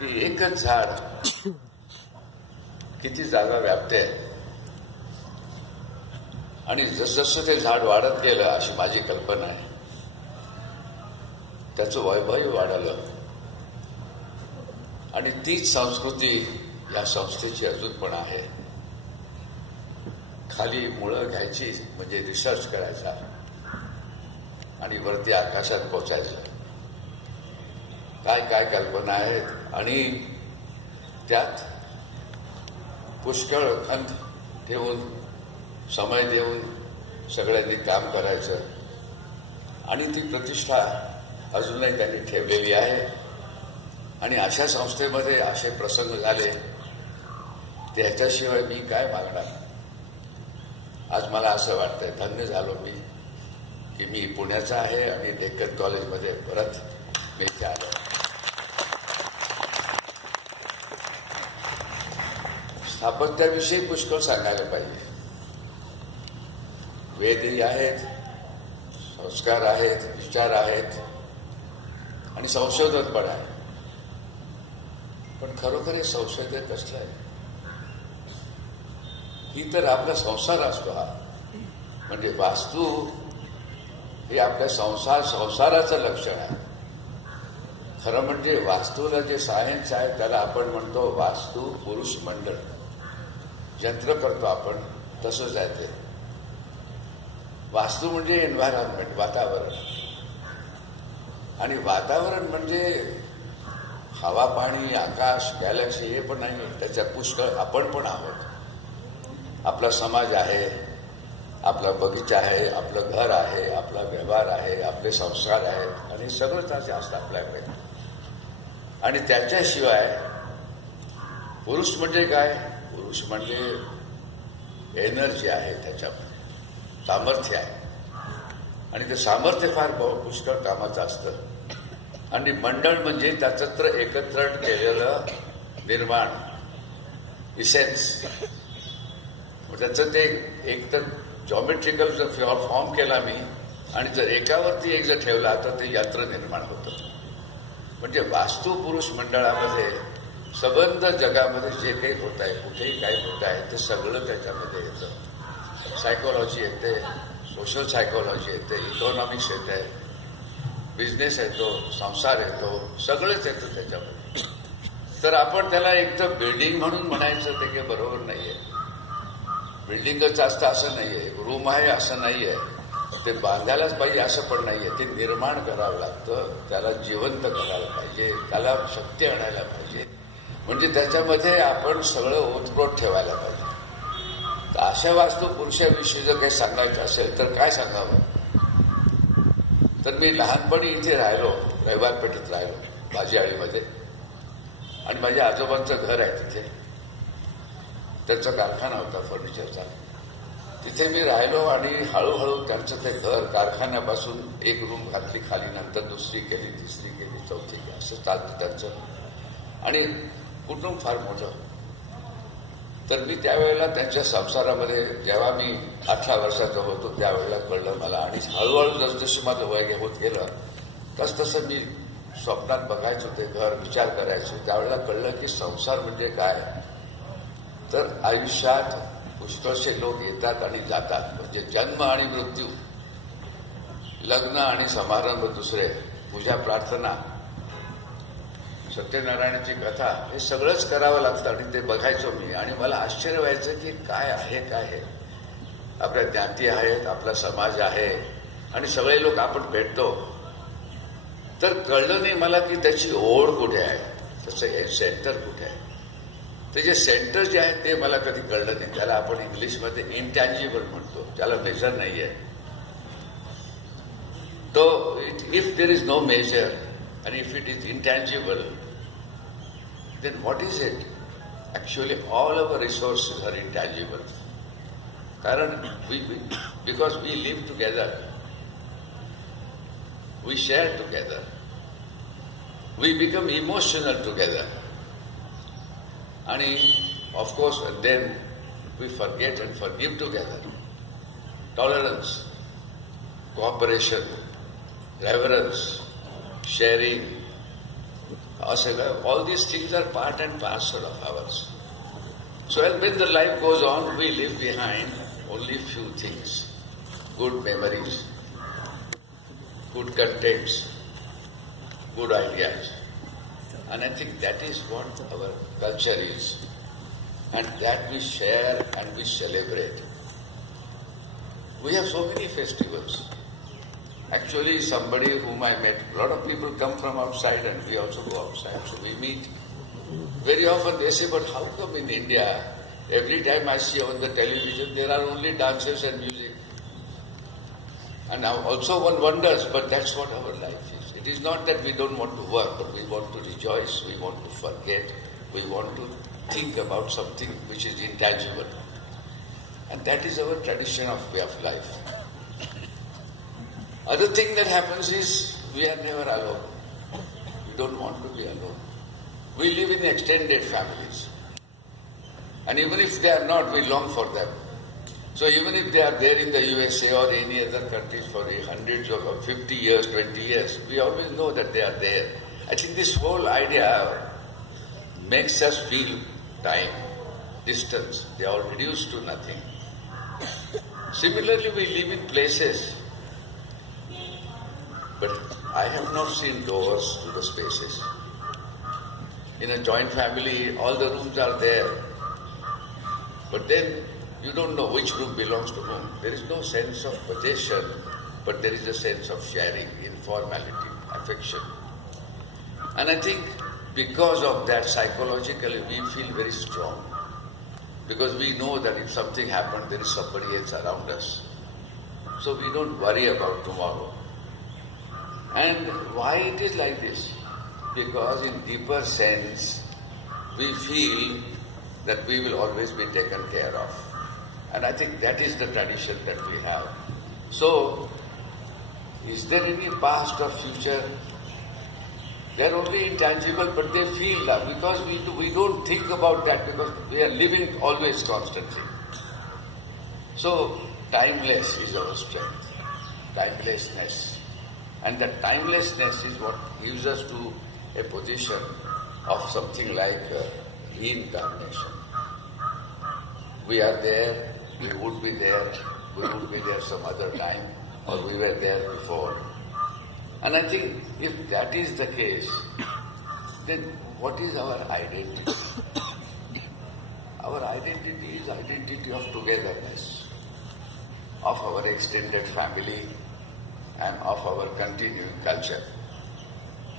की एकच झाड किती जागा व्यापते आणि जसजसं ते झाड वाढत गेलं अशी माझी कल्पना आहे. त्याचं वैभव वाढलं आणि तीच संस्कृती या संस्थेची अजून पण आहे. खाली मुळं घ्यायची म्हणजे रिसर्च करायचा आणि वरती आकाशात पोचायचं. काय काय कल्पना आहेत आणि त्यात पुष्कळ खंत ठेवून समय देऊन सगळ्यांनी काम करायचं आणि ती प्रतिष्ठा अजूनही त्यांनी ठेवलेली आहे. आणि अशा संस्थेमध्ये असे प्रसंग झाले त्याच्याशिवाय मी काय मागणार. आज मला असं वाटतंय धन्य झालो मी की मी पुण्याचा आहे आणि डेक्कन कॉलेजमध्ये परत मी इथे आलो. स्थापत्याविषयी पुष्कळ सांगायला पाहिजे. वेदही आहेत, संस्कार आहेत, विचार आहेत आणि संशोधन पण आहे. पण खरोखर हे संशोधन कसलं आहे? ही तर आपला संसार असतो. हा म्हणजे वास्तू हे आपल्या संसाराचं लक्षण आहे. खरं म्हणजे वास्तूला जे सायन्स आहे त्याला आपण म्हणतो वास्तू पुरुष मंडळ. यंत्र करतो आपण तसंच आहे ते. वास्तू म्हणजे एन्व्हायरमेंट, वातावरण. आणि वातावरण म्हणजे हवा, पाणी, आकाश, गॅलेक्सी हे पण नाही. त्याच्यात पुष्कळ आपण पण आहोत. आपला समाज आहे, आपला बगीचा आहे, आपलं घर आहे, आपला व्यवहार आहे, आपले संस्कार आहेत आणि सगळंच असे असतं आपल्याकडे. आणि त्याच्याशिवाय पुरुष म्हणजे काय? पुरुष म्हणजे एनर्जी आहे, त्याच्यामध्ये सामर्थ्य आहे. आणि ते सामर्थ्य फार पुष्कळ कामाचं असतं. आणि मंडळ म्हणजे त्याचं तर एकत्र केलेलं निर्माण, इसेन्स. त्याचं ते एक तर जॉमेट्रिकल जर फॉर्म केला मी आणि जर एकावरती एक जर ठेवला तर ते यंत्र निर्माण होतं. म्हणजे वास्तू पुरुष मंडळामध्ये संबंध जगामध्ये जे काही होत आहे, कुठेही काही होत आहे ते सगळं त्याच्यामध्ये येतं. सायकोलॉजी येते, सोशल सायकोलॉजी येते, इकॉनॉमिक्स येते, बिझनेस येतो, संसार येतो, सगळंच येतं त्याच्यामध्ये. तर आपण त्याला एक तर बिल्डिंग म्हणून म्हणायचं ते काही बरोबर नाहीये. बिल्डिंगच असतं असं नाहीये, एक रूम आहे असं नाहीये, ते बांधायलाच पाहिजे असं पण नाहीये. ते निर्माण करावं लागतं, त्याला जिवंत करायला पाहिजे, त्याला शक्ती आणायला पाहिजे. म्हणजे त्याच्यामध्ये आपण सगळं ओतप्रोत ठेवायला पाहिजे. तर अशा वास्तू पुरुषाविषयी जर काही सांगायचं असेल तर काय सांगावं? तर मी लहानपणी इथे राहिलो, रविवार पेठेत राहिलो, भाजीआळीमध्ये. आणि माझ्या आजोबांचं घर आहे तिथे. त्यांचा कारखाना होता फर्निचरचा. तिथे मी राहिलो आणि हळूहळू त्यांचं ते घर कारखान्यापासून एक रूम घातली खाली, नंतर दुसरी केली, तिसरी केली, चौथी केली, असं चालतं त्यांचं. आणि कुटुंब फार मोठं. तर मी त्यावेळेला त्यांच्या संसारामध्ये जेव्हा मी 18 वर्षाचा होतो त्यावेळेला कळलं मला. आणि हळूहळू जसजसं माझं वय होत गेलं तसतसं मी स्वप्नात बघायचो ते घर, विचार करायचो. त्यावेळेला कळलं की संसार म्हणजे काय. तर आयुष्यात पुष्कळसे लोक येतात आणि जातात. म्हणजे जन्म आणि मृत्यू, लग्न आणि समारंभ दुसरे, पूजा प्रार्थना, सत्यनारायणाची कथा, हे सगळंच करावं लागतं. आणि ते बघायचो मी. आणि मला आश्चर्य व्हायचं की काय आहे, काय आहे. आपल्या ज्ञाती आहेत, आपला समाज आहे आणि सगळे लोक आपण भेटतो. तर कळलं नाही मला की त्याची ओढ कुठे आहे, त्याचं सेंटर कुठे आहे. ते जे सेंटर जे आहे ते मला कधी कळलं नाही. त्याला आपण इंग्लिशमध्ये इनटँजिबल म्हणतो, त्याला मेजर नाहीये. तो if there is no major and if it is intangible, then what is it? Actually, all our resources are intangible. Karan, because we live together, we share together, we become emotional together. And of course, then we forget and forgive together. Tolerance, cooperation, reverence, sharing, All these things are part and parcel of ours. So when the life goes on, we leave behind only few things. Good memories, good contents, good ideas. And I think that is what our culture is. And that we share and we celebrate. We have so many festivals. Actually, somebody whom I met, a lot of people come from outside and we also go outside. So we meet. Very often they say, but how come in India, every time I see on the television, there are only dances and music? And now also one wonders, but that's what our life is. It is not that we don't want to work, but we want to rejoice, we want to forget, we want to think about something which is intangible. And that is our tradition of way of life. Other thing that happens is we are never alone. We don't want to be alone. We live in extended families. And even if they are not, we long for them. So even if they are there in the USA or any other countries for hundreds of 50 years, 20 years, we always know that they are there. I think this whole idea makes us feel time, distance. They are reduced to nothing. Similarly, we live in places, but I have not seen doors to the spaces. In a joint family, all the rooms are there, but then you don't know which room belongs to whom. There is no sense of possession, but there is a sense of sharing, informality, affection. And I think because of that, psychologically, we feel very strong. Because we know that if something happens, there is somebody else around us. So we don't worry about tomorrow. And why it is like this? Because in deeper sense, we feel that we will always be taken care of. And I think that is the tradition that we have. So, is there any past or future? They are only intangible, but they feel that because we don't think about that because we are living always constantly. So, timeless is our strength. Timelessness. And that timelessness is what gives us to a position of something like reincarnation. We are there, we would be there some other time, or we were there before. And I think if that is the case, then what is our identity? Our identity is identity of togetherness, of our extended family, and of our continuing culture.